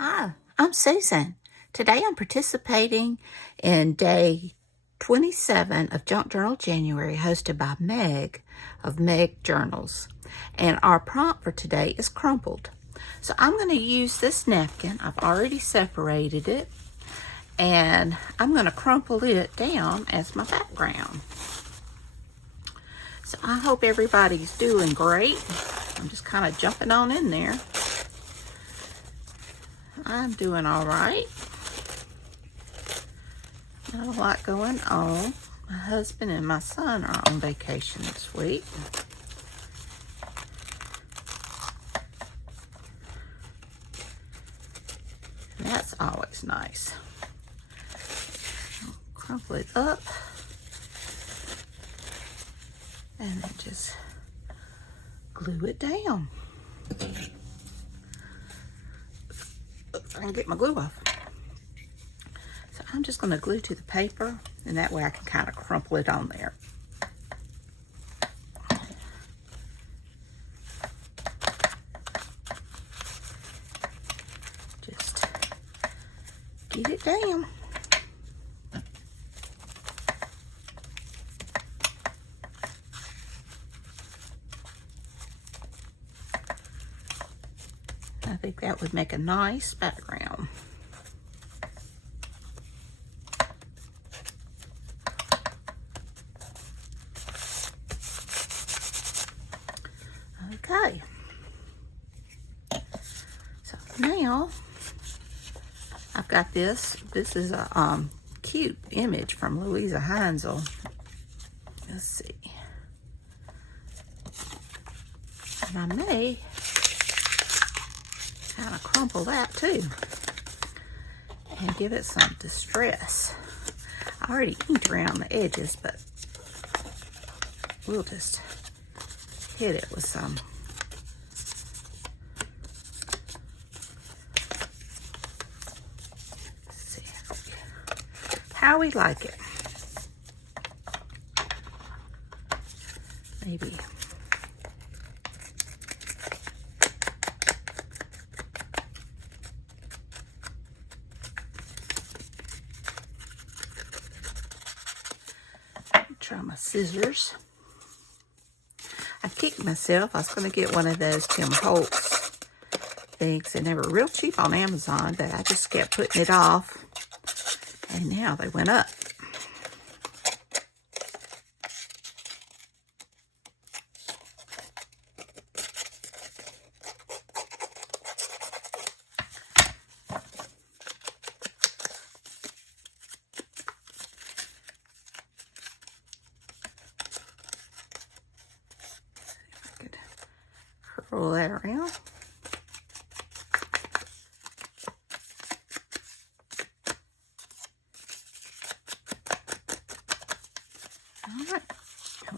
Hi, I'm Susan. Today I'm participating in day 27 of Junk Journal January, hosted by Meg of Meg Journals. And our prompt for today is crumpled. So I'm going to use this napkin. I've already separated it. And I'm going to crumple it down as my background. So I hope everybody's doing great. I'm just kind of jumping on in there. I'm doing all right. Not a lot going on. My husband and my son are on vacation this week. That's always nice. I'll crumple it up and then just glue it down. Oops, I can get my glue off. So I'm just going to glue to the paper, and that way I can kind of crumple it on there. Just get it down. I think that would make a nice background. Okay. So now I've got this. This is a cute image from Louisa Heinzel. Let's see. And I may kind of crumple that too and give it some distress. I already inked around the edges, but we'll just hit it with some. Let's see how we like it. Maybe try my scissors. I kicked myself. I was going to get one of those Tim Holtz things, and they were real cheap on Amazon, but I just kept putting it off, and now they went up. Roll that around. All right,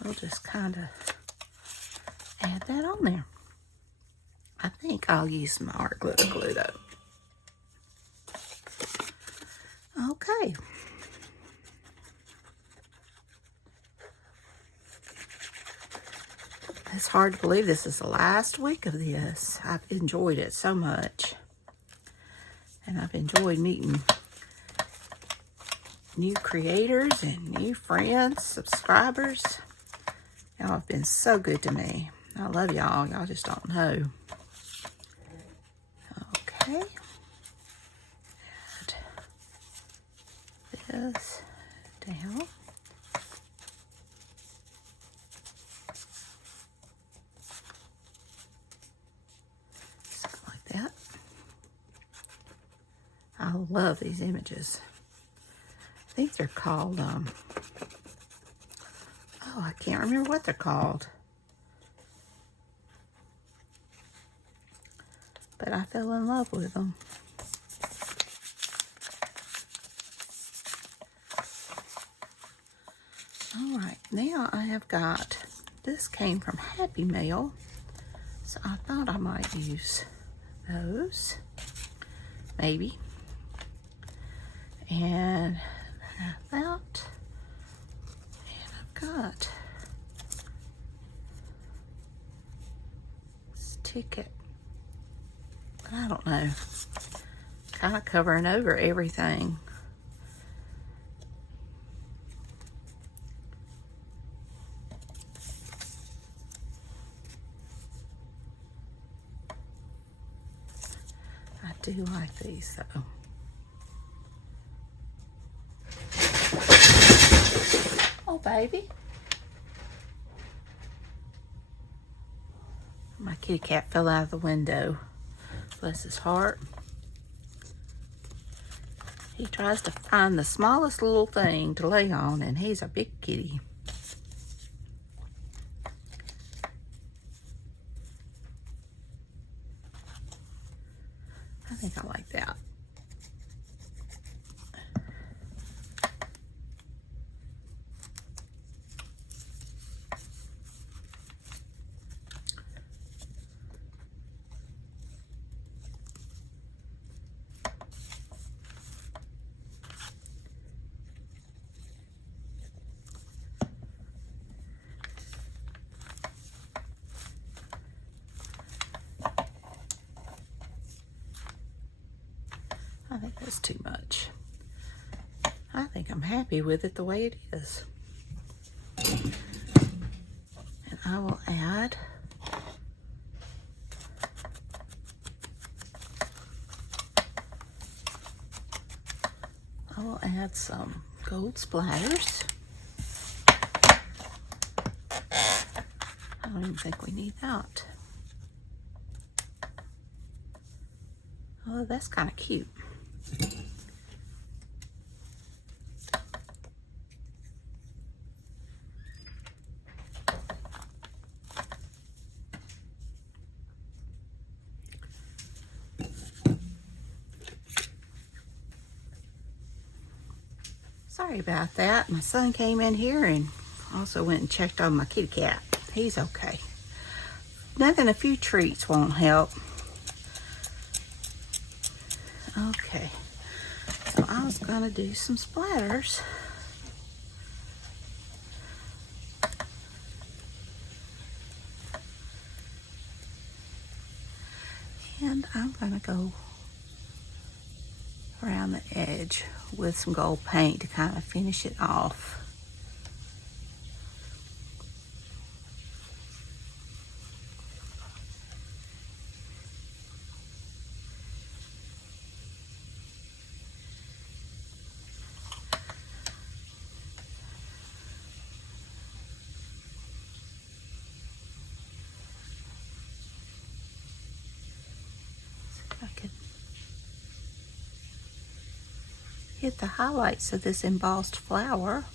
we'll just kind of add that on there. I think I'll use my art glitter glue though. Okay. It's hard to believe this is the last week of this. I've enjoyed it so much. And I've enjoyed meeting new creators and new friends, subscribers. Y'all have been so good to me. I love y'all. Y'all just don't know. Okay. Add this down. I love these images. I think they're called, oh, I can't remember what they're called. But I fell in love with them. All right, now I have got, this came from Happy Mail, so I thought I might use those, maybe. And that, and I've got this ticket, but I don't know. kind of covering over everything. I do like these though. Oh, baby. My kitty cat fell out of the window. Bless his heart. He tries to find the smallest little thing to lay on, and he's a big kitty. I think I like that. I think that's too much. I think I'm happy with it the way it is. And I will add some gold splatters. I don't even think we need that. Oh, that's kind of cute. Sorry about that. My son came in here and also went and checked on my kitty cat. He's okay. Nothing, a few treats won't help. Okay, so I was gonna do some splatters. And I'm gonna go around the edge with some gold paint to kind of finish it off. I could hit the highlights of this embossed flower.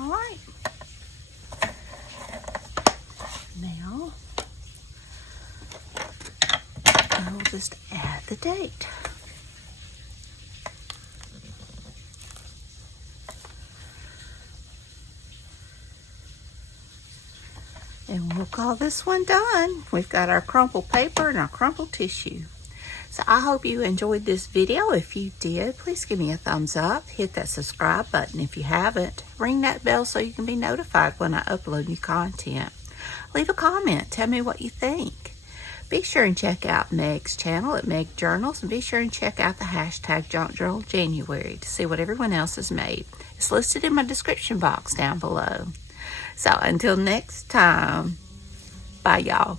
All right. Now, I will just add the date. And we'll call this one done. We've got our crumpled paper and our crumpled tissue. So I hope you enjoyed this video. If you did, please give me a thumbs up. Hit that subscribe button if you haven't. Ring that bell so you can be notified when I upload new content. Leave a comment. Tell me what you think. Be sure and check out Meg's channel at Meg Journals, and be sure and check out the hashtag Junk Journal January to see what everyone else has made. It's listed in my description box down below. So until next time, bye y'all.